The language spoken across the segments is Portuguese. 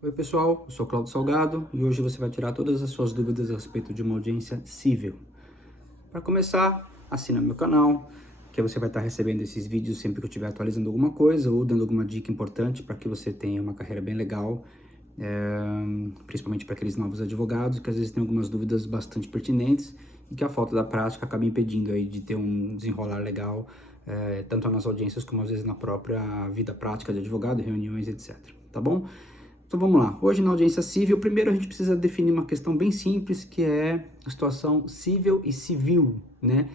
Oi pessoal, eu sou Cláudio Salgado e hoje você vai tirar todas as suas dúvidas a respeito de uma audiência civil. Para começar, assina meu canal, que você vai estar recebendo esses vídeos sempre que eu estiver atualizando alguma coisa ou dando alguma dica importante para que você tenha uma carreira bem legal, principalmente para aqueles novos advogados que às vezes têm algumas dúvidas bastante pertinentes e que a falta da prática acaba impedindo aí de ter um desenrolar legal, tanto nas audiências como às vezes na própria vida prática de advogado, reuniões, etc. Tá bom? Então vamos lá. Hoje na audiência civil, primeiro a gente precisa definir uma questão bem simples, que é a situação civil e civil, né?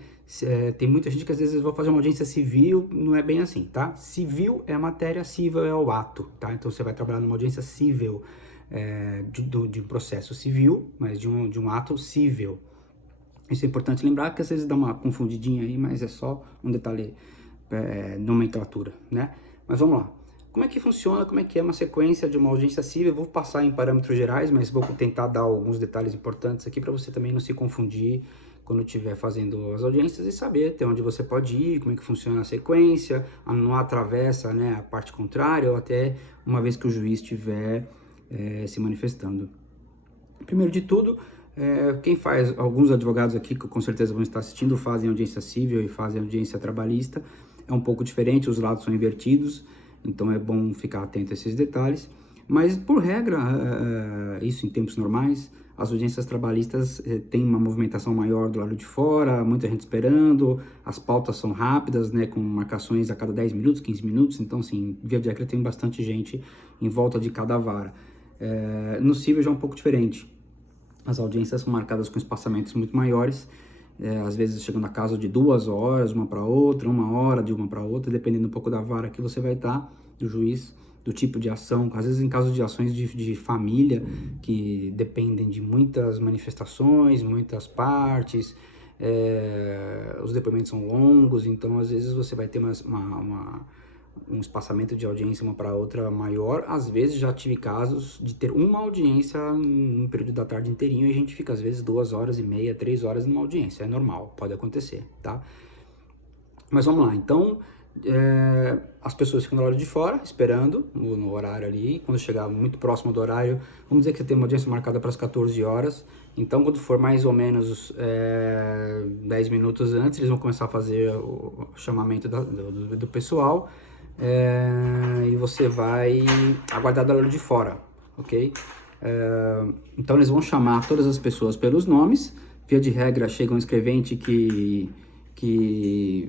Tem muita gente que às vezes vai fazer uma audiência civil, não é bem assim, tá? Civil é a matéria, civil é o ato, tá? Então você vai trabalhar numa audiência civil, de um processo civil, mas de um ato civil. Isso é importante lembrar, que às vezes dá uma confundidinha aí, mas é só um detalhe, nomenclatura, né? Mas vamos lá. Como é que funciona, como é que é uma sequência de uma audiência civil? Eu vou passar em parâmetros gerais, mas vou tentar dar alguns detalhes importantes aqui para você também não se confundir quando estiver fazendo as audiências e saber até onde você pode ir, como é que funciona a sequência, não atravessa, né, a parte contrária ou até uma vez que o juiz estiver se manifestando. Primeiro de tudo, quem faz, alguns advogados aqui que com certeza vão estar assistindo, fazem audiência civil e fazem audiência trabalhista, é um pouco diferente, os lados são invertidos, então é bom ficar atento a esses detalhes, mas por regra, isso em tempos normais, as audiências trabalhistas têm uma movimentação maior do lado de fora, muita gente esperando, as pautas são rápidas, né, com marcações a cada 10 minutos, 15 minutos, então assim, via de regra tem bastante gente em volta de cada vara. No civil já é um pouco diferente, as audiências são marcadas com espaçamentos muito maiores, às vezes chegando a caso de 2 horas, uma para outra, 1 hora de uma para outra, dependendo um pouco da vara que você vai estar, do juiz, do tipo de ação. Às vezes em casos de ações de família, que dependem de muitas manifestações, muitas partes, os depoimentos são longos, então às vezes você vai ter um espaçamento de audiência uma para outra maior. Às vezes já tive casos de ter uma audiência no período da tarde inteirinho e a gente fica às vezes 2 horas e meia, 3 horas numa audiência. É normal, pode acontecer, tá? Mas vamos lá, então as pessoas ficam do lado de fora, esperando no horário ali. Quando chegar muito próximo do horário, vamos dizer que você tem uma audiência marcada para as 14 horas, então quando for mais ou menos 10 minutos antes, eles vão começar a fazer o chamamento do pessoal, e você vai aguardar do lado de fora, ok? Então eles vão chamar todas as pessoas pelos nomes. Via de regra, chega um escrevente que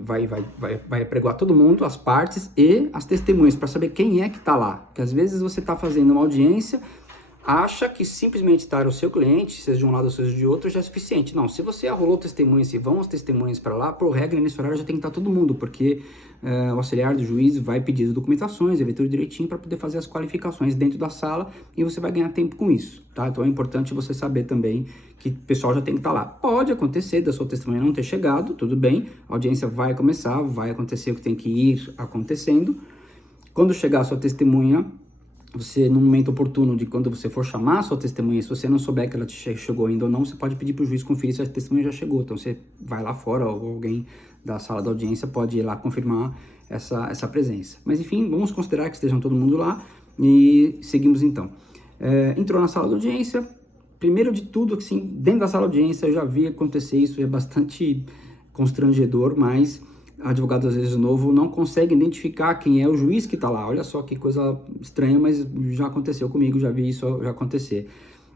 vai apregoar todo mundo, as partes e as testemunhas, para saber quem é que está lá. Porque às vezes você está fazendo uma audiência, acha que simplesmente estar o seu cliente, seja de um lado ou seja de outro, já é suficiente. Não, se você arrolou testemunhas, se vão as testemunhas para lá, por regra, nesse horário já tem que estar todo mundo, porque o auxiliar do juiz vai pedir as documentações, vai ver tudo direitinho para poder fazer as qualificações dentro da sala e você vai ganhar tempo com isso, tá? Então é importante você saber também que o pessoal já tem que estar lá. Pode acontecer da sua testemunha não ter chegado, tudo bem, a audiência vai começar, vai acontecer o que tem que ir acontecendo. Quando chegar a sua testemunha, você, no momento oportuno de quando você for chamar a sua testemunha, se você não souber que ela chegou ainda ou não, você pode pedir para o juiz conferir se a testemunha já chegou. Então você vai lá fora, ou alguém da sala da audiência pode ir lá confirmar essa presença. Mas enfim, vamos considerar que estejam todo mundo lá e seguimos então. Entrou na sala da audiência, primeiro de tudo, assim, dentro da sala da audiência eu já vi acontecer isso, é bastante constrangedor, mas advogado às vezes novo não consegue identificar quem é o juiz que está lá. Olha só que coisa estranha, mas já aconteceu comigo, já vi isso já acontecer.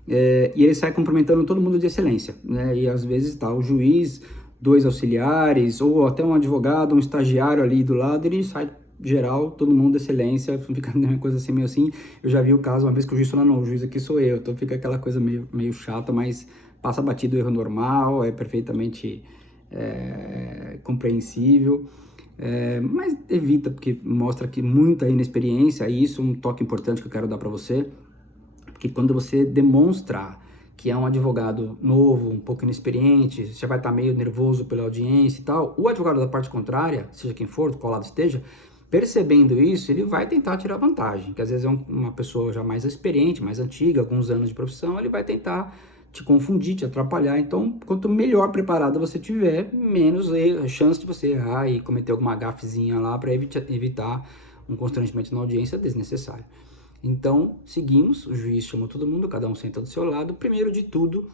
E ele sai cumprimentando todo mundo de excelência, né? E às vezes está o juiz, 2 auxiliares, ou até um advogado, um estagiário ali do lado, ele sai geral, todo mundo de excelência, fica uma coisa assim, meio assim. Eu já vi o caso uma vez que o juiz falou, não, o juiz aqui sou eu, então fica aquela coisa meio chata, mas passa batido o erro normal, é perfeitamente compreensível, mas evita, porque mostra que muita inexperiência, e isso é um toque importante que eu quero dar para você, porque quando você demonstrar que é um advogado novo, um pouco inexperiente, você vai estar meio nervoso pela audiência e tal, o advogado da parte contrária, seja quem for, qual lado esteja, percebendo isso, ele vai tentar tirar vantagem, que às vezes é uma pessoa já mais experiente, mais antiga, alguns anos de profissão, ele vai tentar te confundir, te atrapalhar. Então, quanto melhor preparado você tiver, menos chance de você errar e cometer alguma gafezinha lá para evitar um constrangimento na audiência desnecessário. Então, seguimos, o juiz chamou todo mundo, cada um senta do seu lado. Primeiro de tudo,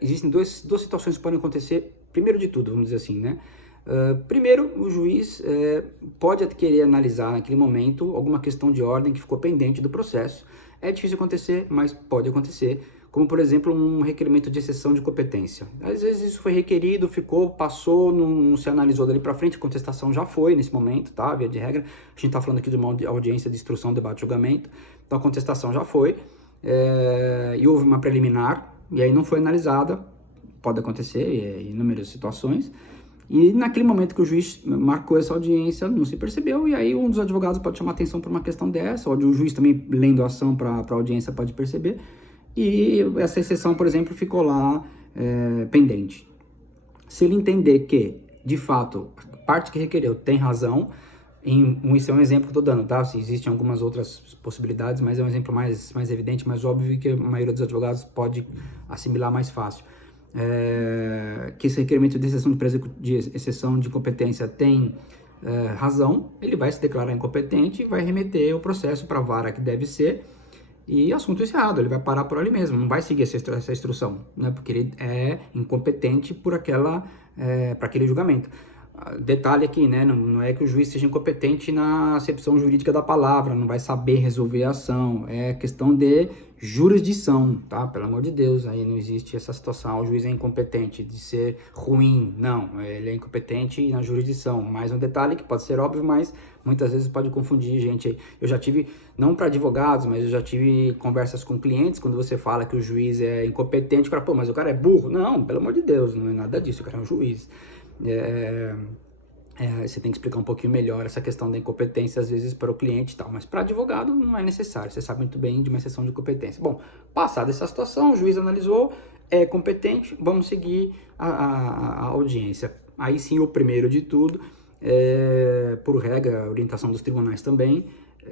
existem duas situações que podem acontecer, primeiro de tudo, vamos dizer assim, né? Primeiro, o juiz pode querer analisar naquele momento alguma questão de ordem que ficou pendente do processo. É difícil acontecer, mas pode acontecer, como por exemplo um requerimento de exceção de competência. Às vezes isso foi requerido, passou, não se analisou dali para frente, a contestação já foi nesse momento, tá? Via de regra, a gente está falando aqui de uma audiência de instrução, debate e julgamento, então a contestação já foi, e houve uma preliminar, e aí não foi analisada, pode acontecer, em inúmeras situações. E naquele momento que o juiz marcou essa audiência, não se percebeu, e aí um dos advogados pode chamar atenção para uma questão dessa, ou o juiz também, lendo a ação para a audiência, pode perceber, e essa exceção, por exemplo, ficou lá pendente. Se ele entender que, de fato, a parte que requereu tem razão, isso é um exemplo que eu estou dando, tá? Existem algumas outras possibilidades, mas é um exemplo mais evidente, mais óbvio, que a maioria dos advogados pode assimilar mais fácil. Que esse requerimento de exceção de competência tem razão, ele vai se declarar incompetente e vai remeter o processo para a vara que deve ser, e assunto encerrado, ele vai parar por ali mesmo, não vai seguir essa instrução, né? Porque ele é incompetente para aquele julgamento. Detalhe aqui, né? Não é que o juiz seja incompetente na acepção jurídica da palavra, não vai saber resolver a ação, é questão de jurisdição, tá? Pelo amor de Deus, aí não existe essa situação, o juiz é incompetente de ser ruim, não, ele é incompetente na jurisdição. Mais um detalhe que pode ser óbvio, mas muitas vezes pode confundir gente aí. Eu já tive, não para advogados, mas eu já tive conversas com clientes, quando você fala que o juiz é incompetente, o cara, pô, mas o cara é burro. Não, pelo amor de Deus, não é nada disso, o cara é um juiz. Você tem que explicar um pouquinho melhor essa questão da incompetência, às vezes, para o cliente e tal, mas para advogado não é necessário, você sabe muito bem de uma exceção de competência. Bom, passada essa situação, o juiz analisou, é competente, vamos seguir a audiência. Aí sim, o primeiro de tudo, por regra, orientação dos tribunais também,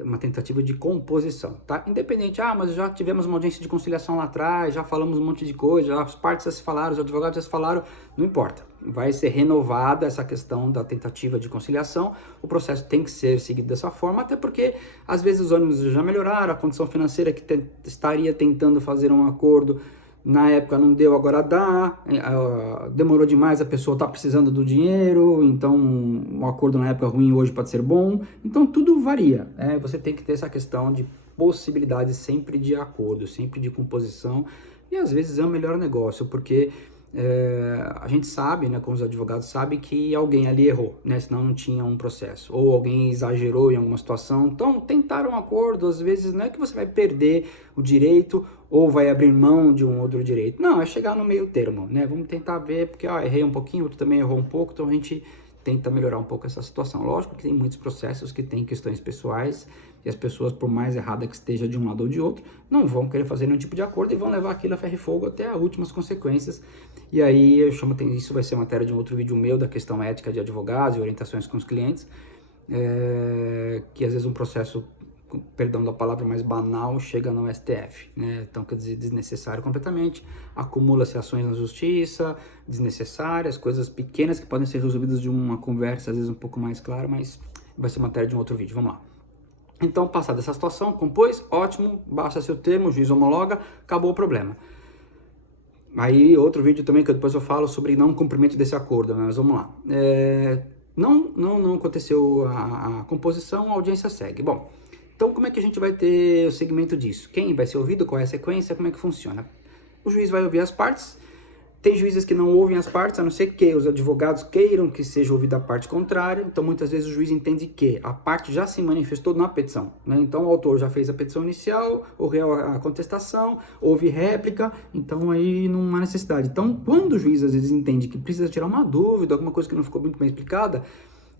uma tentativa de composição, tá? Independente, mas já tivemos uma audiência de conciliação lá atrás, já falamos um monte de coisa, as partes já se falaram, os advogados já se falaram, não importa. Vai ser renovada essa questão da tentativa de conciliação, o processo tem que ser seguido dessa forma, até porque às vezes os ânimos já melhoraram, a condição financeira que estaria tentando fazer um acordo, na época não deu, agora dá, demorou demais, a pessoa está precisando do dinheiro, então um acordo na época ruim hoje pode ser bom, então tudo varia, você tem que ter essa questão de possibilidades sempre de acordo, sempre de composição, e às vezes é o melhor negócio, porque a gente sabe, né, como os advogados sabem, que alguém ali errou, né, senão não tinha um processo, ou alguém exagerou em alguma situação, então tentar um acordo, às vezes não é que você vai perder o direito, ou vai abrir mão de um outro direito, não, é chegar no meio termo, né, vamos tentar ver, porque errei um pouquinho, outro também errou um pouco, então a gente tenta melhorar um pouco essa situação. Lógico que tem muitos processos que têm questões pessoais, e as pessoas, por mais errada que esteja de um lado ou de outro, não vão querer fazer nenhum tipo de acordo e vão levar aquilo a ferro e fogo até as últimas consequências. E aí isso vai ser matéria de um outro vídeo meu, da questão ética de advogados e orientações com os clientes, que às vezes um processo, perdão da palavra, mais banal, chega no STF, né? Então, quer dizer, desnecessário completamente, acumula-se ações na justiça, desnecessárias, coisas pequenas que podem ser resolvidas de uma conversa, às vezes um pouco mais clara, mas vai ser matéria de um outro vídeo, vamos lá. Então, passada essa situação, compôs, ótimo, baixa seu termo, o juiz homologa, acabou o problema. Aí, outro vídeo também que depois eu falo sobre não cumprimento desse acordo, mas vamos lá. Não aconteceu a composição, a audiência segue. Bom, então como é que a gente vai ter o segmento disso? Quem vai ser ouvido, qual é a sequência, como é que funciona? O juiz vai ouvir as partes. Tem juízes que não ouvem as partes, a não ser que os advogados queiram que seja ouvida a parte contrária. Então, muitas vezes o juiz entende que a parte já se manifestou na petição, né? Então, o autor já fez a petição inicial, ocorreu a contestação, houve réplica, então aí não há necessidade. Então, quando o juiz às vezes entende que precisa tirar uma dúvida, alguma coisa que não ficou muito bem explicada,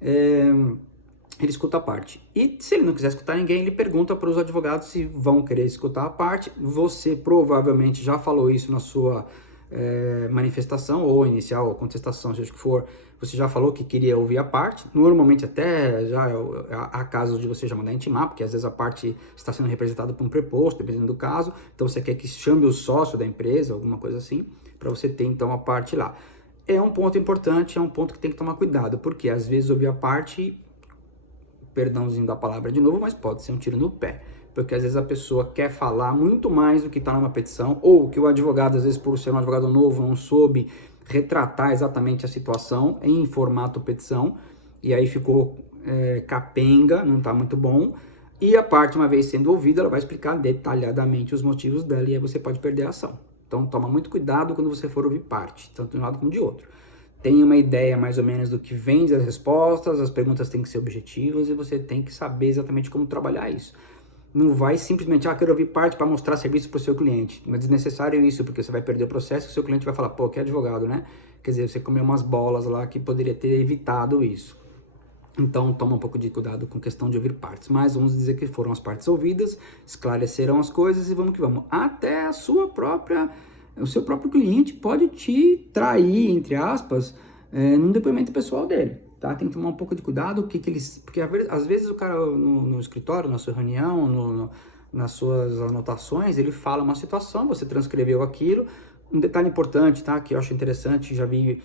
ele escuta a parte. E se ele não quiser escutar ninguém, ele pergunta para os advogados se vão querer escutar a parte. Você provavelmente já falou isso na sua manifestação, ou inicial, ou contestação, seja o que for, você já falou que queria ouvir a parte. Normalmente até já há casos de você já mandar intimar, porque às vezes a parte está sendo representada por um preposto, dependendo do caso, então você quer que chame o sócio da empresa, alguma coisa assim, para você ter então a parte lá. É um ponto importante, é um ponto que tem que tomar cuidado, porque às vezes ouvir a parte, perdãozinho da palavra de novo, mas pode ser um tiro no pé. porque às vezes a pessoa quer falar muito mais do que está numa petição, ou que o advogado, às vezes por ser um advogado novo, não soube retratar exatamente a situação em formato petição, e aí ficou capenga, não está muito bom, e a parte, uma vez sendo ouvida, ela vai explicar detalhadamente os motivos dela, e aí você pode perder a ação. Então toma muito cuidado quando você for ouvir parte, tanto de um lado como de outro. Tenha uma ideia mais ou menos do que vem das respostas, as perguntas têm que ser objetivas e você tem que saber exatamente como trabalhar isso. Não vai simplesmente, quero ouvir parte para mostrar serviço para o seu cliente. Não é desnecessário isso, porque você vai perder o processo e o seu cliente vai falar, pô, que advogado, né? Quer dizer, você comeu umas bolas lá que poderia ter evitado isso. Então, toma um pouco de cuidado com questão de ouvir partes. Mas vamos dizer que foram as partes ouvidas, esclareceram as coisas e vamos que vamos. Até o seu próprio cliente pode te trair, entre aspas, num depoimento pessoal dele. Tá? Tem que tomar um pouco de cuidado, porque às vezes o cara no escritório, na sua reunião, nas suas anotações, ele fala uma situação, você transcreveu aquilo. Um detalhe importante, tá? Que eu acho interessante, já vi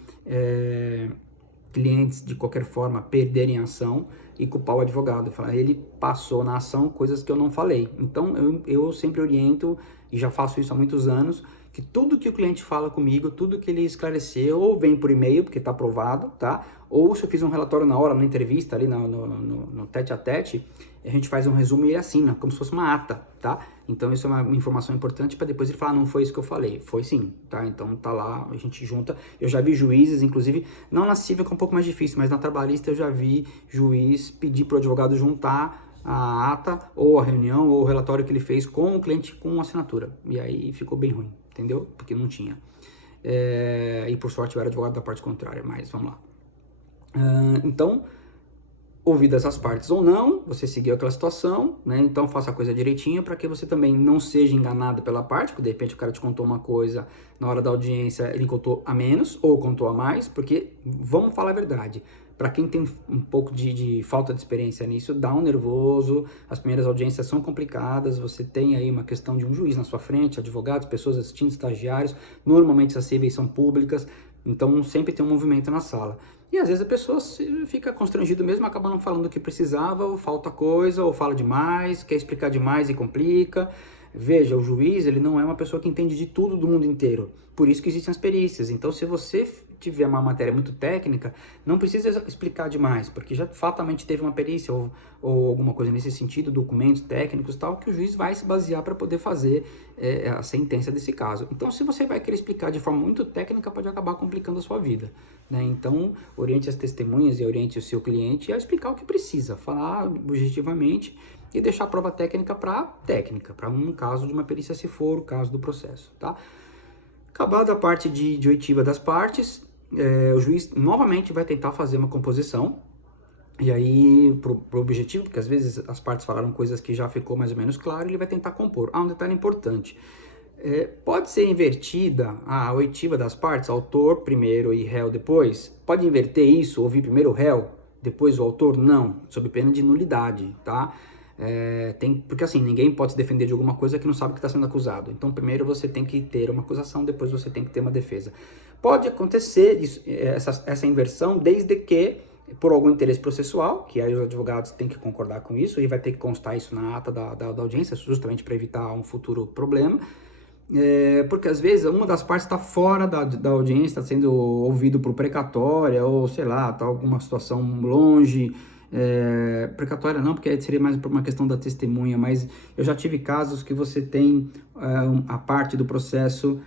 clientes de qualquer forma perderem a ação e culpar o advogado, falar, ele passou na ação coisas que eu não falei. Então eu sempre oriento, e já faço isso há muitos anos, que tudo que o cliente fala comigo, tudo que ele esclareceu, ou vem por e-mail, porque está aprovado, tá? Ou se eu fiz um relatório na hora, na entrevista, ali no tete a tete, a gente faz um resumo e ele assina, como se fosse uma ata, tá? Então isso é uma informação importante para depois ele falar, não foi isso que eu falei. Foi sim, tá? Então tá lá, a gente junta. Eu já vi juízes, inclusive, não na civil que é um pouco mais difícil, mas na trabalhista eu já vi juiz pedir para o advogado juntar a ata, ou a reunião, ou o relatório que ele fez com o cliente com assinatura. E aí ficou bem ruim, entendeu? Porque não tinha. E por sorte eu era advogado da parte contrária, mas vamos lá. Então, ouvidas as partes ou não, você seguiu aquela situação, né? Então faça a coisa direitinho para que você também não seja enganado pela parte, porque de repente o cara te contou uma coisa, na hora da audiência ele contou a menos ou contou a mais, porque vamos falar a verdade, para quem tem um pouco de falta de experiência nisso, dá um nervoso, as primeiras audiências são complicadas, você tem aí uma questão de um juiz na sua frente, advogados, pessoas assistindo, estagiários, normalmente as cíveis são públicas, então sempre tem um movimento na sala. E às vezes a pessoa fica constrangida mesmo, acaba não falando o que precisava, ou falta coisa, ou fala demais, quer explicar demais e complica. Veja, o juiz, ele não é uma pessoa que entende de tudo do mundo inteiro. Por isso que existem as perícias. Então, se você tiver uma matéria muito técnica, não precisa explicar demais, porque já fatalmente teve uma perícia ou alguma coisa nesse sentido, documentos técnicos e tal, que o juiz vai se basear para poder fazer a sentença desse caso. Então, se você vai querer explicar de forma muito técnica, pode acabar complicando a sua vida, né? Então, oriente as testemunhas e oriente o seu cliente a explicar o que precisa, falar objetivamente e deixar a prova técnica, para um caso de uma perícia, se for o caso do processo, tá? Acabada a parte de oitiva das partes, o juiz novamente vai tentar fazer uma composição, e aí, pro objetivo, porque às vezes as partes falaram coisas que já ficou mais ou menos claro, ele vai tentar compor. Um detalhe importante, pode ser invertida a oitiva das partes, autor primeiro e réu depois? Pode inverter isso, ouvir primeiro o réu, depois o autor? Não, sob pena de nulidade, tá? Porque assim, ninguém pode se defender de alguma coisa que não sabe que está sendo acusado. Então, primeiro você tem que ter uma acusação, depois você tem que ter uma defesa. Pode acontecer essa inversão, desde que por algum interesse processual, que aí os advogados têm que concordar com isso, e vai ter que constar isso na ata da audiência, justamente para evitar um futuro problema. Porque às vezes uma das partes está fora da audiência, está sendo ouvido por precatória, ou sei lá, está alguma situação longe. Precatória não, porque seria mais por uma questão da testemunha, mas eu já tive casos que você tem a parte do processo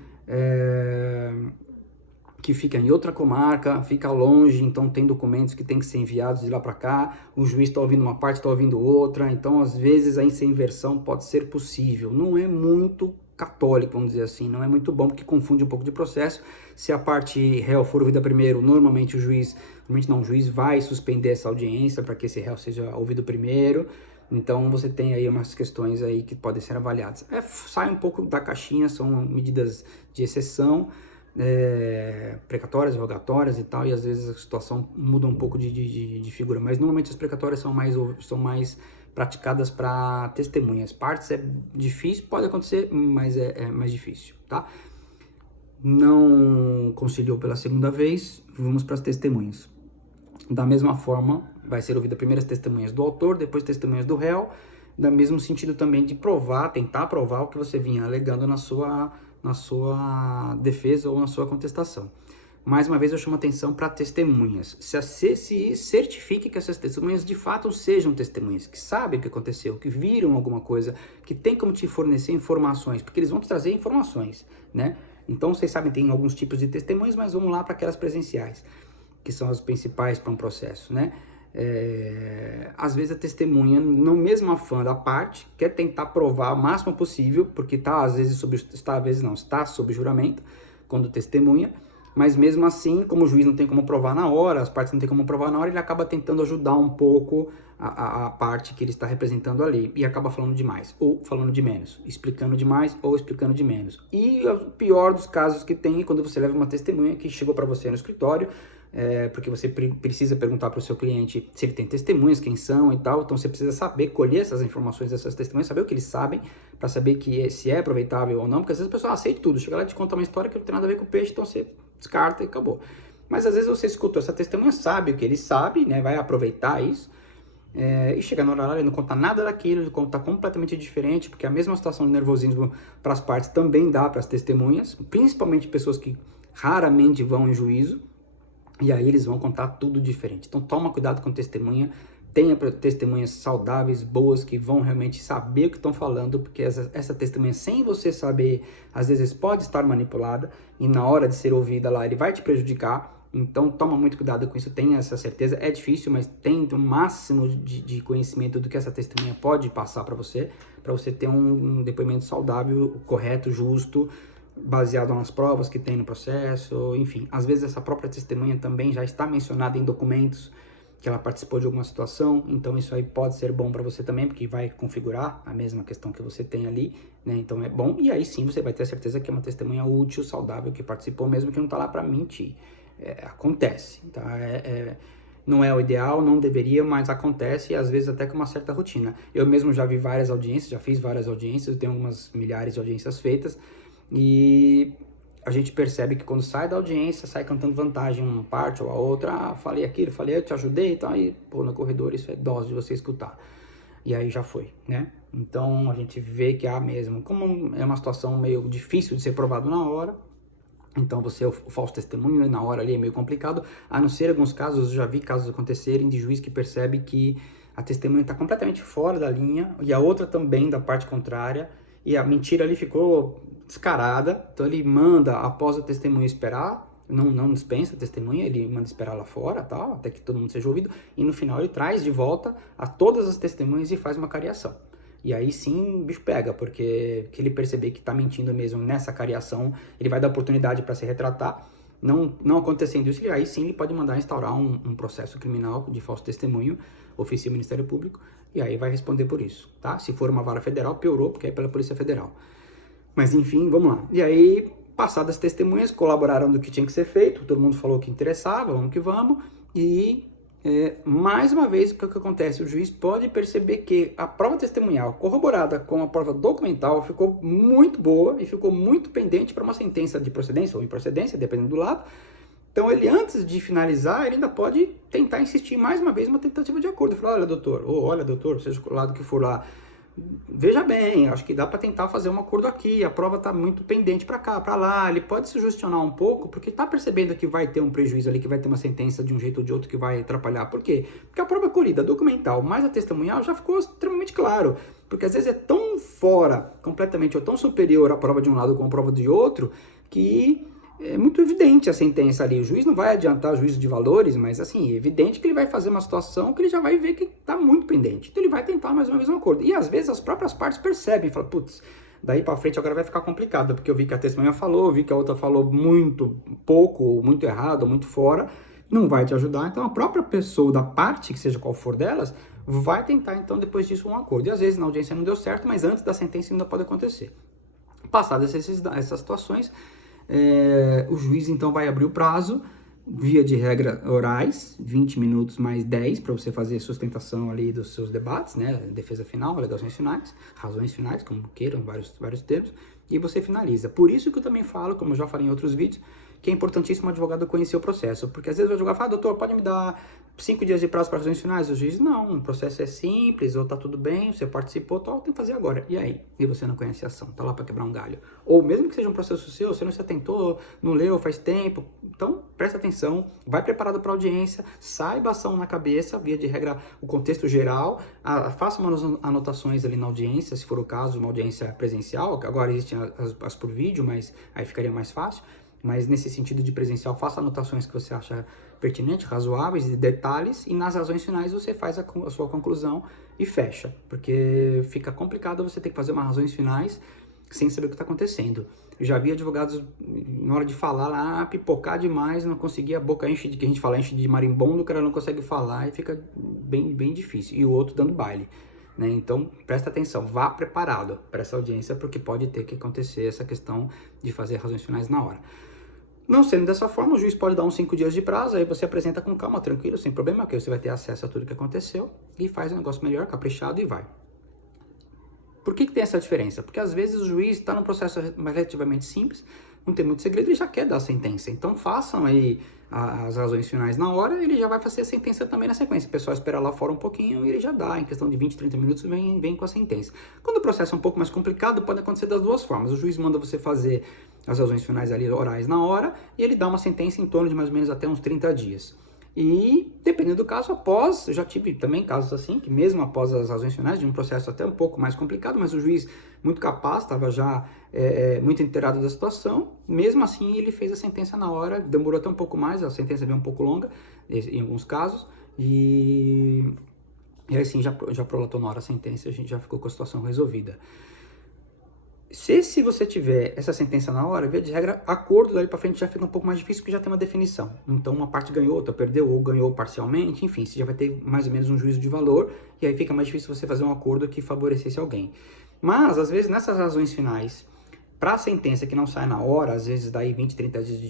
que fica em outra comarca, fica longe, então tem documentos que tem que ser enviados de lá para cá, o juiz está ouvindo uma parte, está ouvindo outra, então às vezes essa inversão pode ser possível. Não é muito católico, vamos dizer assim, não é muito bom, porque confunde um pouco de processo. Se a parte réu for ouvida primeiro, normalmente o juiz vai suspender essa audiência para que esse réu seja ouvido primeiro. Então você tem aí umas questões aí que podem ser avaliadas. Sai um pouco da caixinha, são medidas de exceção, precatórias, rogatórias e tal, e às vezes a situação muda um pouco de figura, mas normalmente as precatórias são mais praticadas para testemunhas. Partes é difícil, pode acontecer, mas é mais difícil, tá? Não conciliou pela segunda vez, vamos para as testemunhas. Da mesma forma, vai ser ouvida primeiro as testemunhas do autor, depois testemunhas do réu, no mesmo sentido também de provar, tentar provar o que você vinha alegando na sua defesa ou na sua contestação. Mais uma vez eu chamo atenção para testemunhas. Se certifique que essas testemunhas de fato sejam testemunhas, que sabem o que aconteceu, que viram alguma coisa, que tem como te fornecer informações, porque eles vão te trazer informações, né? Então vocês sabem, tem alguns tipos de testemunhas, mas vamos lá para aquelas presenciais, que são as principais para um processo, né? Às vezes a testemunha, no mesmo afã da parte, quer tentar provar o máximo possível, porque está sob juramento, quando testemunha, mas mesmo assim, como o juiz não tem como provar na hora, as partes não tem como provar na hora, ele acaba tentando ajudar um pouco a parte que ele está representando ali, e acaba falando demais, ou falando de menos, explicando demais ou explicando de menos. E o pior dos casos que tem é quando você leva uma testemunha que chegou para você no escritório, porque você precisa perguntar para o seu cliente se ele tem testemunhas, quem são e tal, então você precisa saber, colher essas informações dessas testemunhas, saber o que eles sabem, para saber se é aproveitável ou não, porque às vezes a pessoa aceita tudo, chega lá e te conta uma história que não tem nada a ver com o peixe, então você descarta e acabou. Mas às vezes você escutou essa testemunha, sabe o que ele sabe, né, vai aproveitar isso, e chega na hora ele não conta nada daquilo, ele conta completamente diferente, porque a mesma situação de nervosismo para as partes também dá para as testemunhas, principalmente pessoas que raramente vão em juízo, e aí eles vão contar tudo diferente. Então toma cuidado com testemunha, tenha testemunhas saudáveis, boas, que vão realmente saber o que estão falando, porque essa testemunha, sem você saber, às vezes pode estar manipulada, e na hora de ser ouvida lá, ele vai te prejudicar. Então toma muito cuidado com isso, tenha essa certeza. É difícil, mas tem o máximo de conhecimento do que essa testemunha pode passar para você ter um depoimento saudável, correto, justo, baseado nas provas que tem no processo, enfim. Às vezes essa própria testemunha também já está mencionada em documentos, que ela participou de alguma situação, então isso aí pode ser bom para você também, porque vai configurar a mesma questão que você tem ali, né? Então é bom, e aí sim você vai ter a certeza que é uma testemunha útil, saudável, que participou, mesmo que não está lá para mentir. Acontece, tá? Não é o ideal, não deveria, mas acontece, e às vezes até com uma certa rotina. Eu mesmo já vi várias audiências, já fiz várias audiências, eu tenho algumas milhares de audiências feitas, e a gente percebe que quando sai da audiência, sai cantando vantagem uma parte ou a outra, falei aquilo, falei, eu te ajudei e tal, e pô, no corredor isso é dose de você escutar. E aí já foi, né? Então a gente vê que há mesmo, como é uma situação meio difícil de ser provado na hora, então você é o falso testemunho, na hora ali é meio complicado, a não ser alguns casos, eu já vi casos acontecerem de juiz que percebe que a testemunha está completamente fora da linha, e a outra também da parte contrária, e a mentira ali ficou descarada, então ele manda, após a testemunha esperar, não dispensa a testemunha, ele manda esperar lá fora, tal, até que todo mundo seja ouvido, e no final ele traz de volta a todas as testemunhas e faz uma cariação. E aí sim o bicho pega, porque que ele perceber que está mentindo mesmo nessa cariação, ele vai dar oportunidade para se retratar. Não acontecendo isso, aí sim ele pode mandar instaurar um processo criminal de falso testemunho, oficia o Ministério Público, e aí vai responder por isso, tá? Se for uma vara federal, piorou, porque é pela Polícia Federal. Mas enfim, vamos lá. E aí, passadas as testemunhas, colaboraram do que tinha que ser feito, todo mundo falou que interessava, vamos que vamos, e mais uma vez, o que acontece? O juiz pode perceber que a prova testemunhal corroborada com a prova documental ficou muito boa e ficou muito pendente para uma sentença de procedência ou improcedência, dependendo do lado. Então, ele, antes de finalizar, ele ainda pode tentar insistir mais uma vez uma tentativa de acordo. Falar, olha, doutor, ou olha, doutor, seja o lado que for lá, veja bem, acho que dá para tentar fazer um acordo aqui, a prova está muito pendente para cá, para lá, ele pode se sugestionar um pouco, porque está percebendo que vai ter um prejuízo ali, que vai ter uma sentença de um jeito ou de outro que vai atrapalhar. Por quê? Porque a prova colhida, documental, mais a testemunhal, já ficou extremamente claro, porque às vezes é tão fora, completamente, ou tão superior a prova de um lado com a prova de outro, que é muito evidente a sentença ali. O juiz não vai adiantar juízo de valores, mas assim, é evidente que ele vai fazer uma situação que ele já vai ver que está muito pendente. Então ele vai tentar mais uma vez um acordo. E às vezes as próprias partes percebem, falam, putz, daí para frente agora vai ficar complicado, porque eu vi que a testemunha falou, vi que a outra falou muito pouco, muito errado, muito fora, não vai te ajudar. Então a própria pessoa da parte, que seja qual for delas, vai tentar então depois disso um acordo. E às vezes na audiência não deu certo, mas antes da sentença ainda pode acontecer. Passadas essas situações, o juiz então vai abrir o prazo, via de regra orais, 20 minutos mais 10 para você fazer sustentação ali dos seus debates, né, defesa final, alegações finais, razões finais, como queiram, vários termos, e você finaliza. Por isso que eu também falo, como eu já falei em outros vídeos, que é importantíssimo o advogado conhecer o processo, porque às vezes o advogado fala, doutor, pode me dar 5 dias de prazo para razões finais? O juiz, não, o processo é simples, ou tá tudo bem, você participou, tal, tem que fazer agora. E aí? E você não conhece a ação, tá lá para quebrar um galho. Ou mesmo que seja um processo seu, você não se atentou, não leu faz tempo, então presta atenção, vai preparado para a audiência, saiba a ação na cabeça, via de regra o contexto geral, faça umas anotações ali na audiência, se for o caso, uma audiência presencial, agora existem as por vídeo, mas aí ficaria mais fácil. Mas nesse sentido de presencial, faça anotações que você acha pertinentes, razoáveis, de detalhes, e nas razões finais você faz a sua conclusão e fecha, porque fica complicado você ter que fazer umas razões finais sem saber o que está acontecendo. Eu já vi advogados, na hora de falar lá, pipocar demais, não conseguir, a boca enche de, que a gente fala, enche de marimbondo, o cara não consegue falar e fica bem difícil. E o outro dando baile. Né? Então, presta atenção, vá preparado para essa audiência, porque pode ter que acontecer essa questão de fazer razões finais na hora. Não sendo dessa forma, o juiz pode dar uns 5 dias de prazo, aí você apresenta com calma, tranquilo, sem problema, porque você vai ter acesso a tudo que aconteceu e faz um negócio melhor, caprichado e vai. Por que tem essa diferença? Porque às vezes o juiz está num processo relativamente simples, não tem muito segredo e já quer dar a sentença. Então façam aí as razões finais na hora, ele já vai fazer a sentença também na sequência. O pessoal espera lá fora um pouquinho e ele já dá, em questão de 20, 30 minutos vem com a sentença. Quando o processo é um pouco mais complicado, pode acontecer das duas formas. O juiz manda você fazer as razões finais ali orais na hora e ele dá uma sentença em torno de mais ou menos até uns 30 dias. E, dependendo do caso, após, eu já tive também casos assim, que mesmo após as razões finais, de um processo até um pouco mais complicado, mas o juiz muito capaz, estava já muito inteirado da situação, mesmo assim ele fez a sentença na hora, demorou até um pouco mais, a sentença veio um pouco longa, em alguns casos, e assim já prolatou na hora a sentença, a gente já ficou com a situação resolvida. Se você tiver essa sentença na hora, via de regra, acordo dali para frente já fica um pouco mais difícil porque já tem uma definição. Então uma parte ganhou, outra perdeu, ou ganhou parcialmente, enfim, você já vai ter mais ou menos um juízo de valor e aí fica mais difícil você fazer um acordo que favorecesse alguém. Mas, às vezes, nessas razões finais, para a sentença que não sai na hora, às vezes daí 20, 30 dias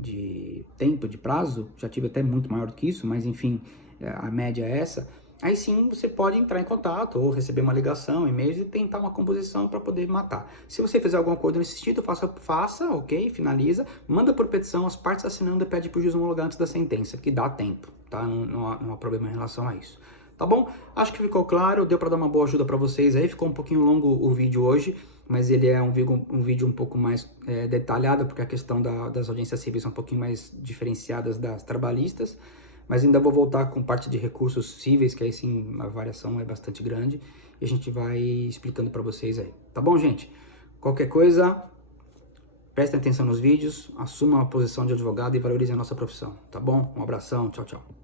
de tempo, de prazo, já tive até muito maior do que isso, mas enfim, a média é essa. Aí sim você pode entrar em contato ou receber uma ligação, e-mails e tentar uma composição para poder matar. Se você fizer algum acordo nesse sentido, faça, ok, finaliza, manda por petição, as partes assinando e pede para o juiz homologar antes da sentença, que dá tempo, tá? Não há problema em relação a isso. Tá bom? Acho que ficou claro, deu para dar uma boa ajuda para vocês aí, ficou um pouquinho longo o vídeo hoje, mas ele é um vídeo um pouco mais detalhado, porque a questão das audiências civis são um pouquinho mais diferenciadas das trabalhistas, mas ainda vou voltar com parte de recursos cíveis, que aí sim a variação é bastante grande, e a gente vai explicando para vocês aí. Tá bom, gente? Qualquer coisa, prestem atenção nos vídeos, assuma a posição de advogado e valorize a nossa profissão, tá bom? Um abração, tchau, tchau.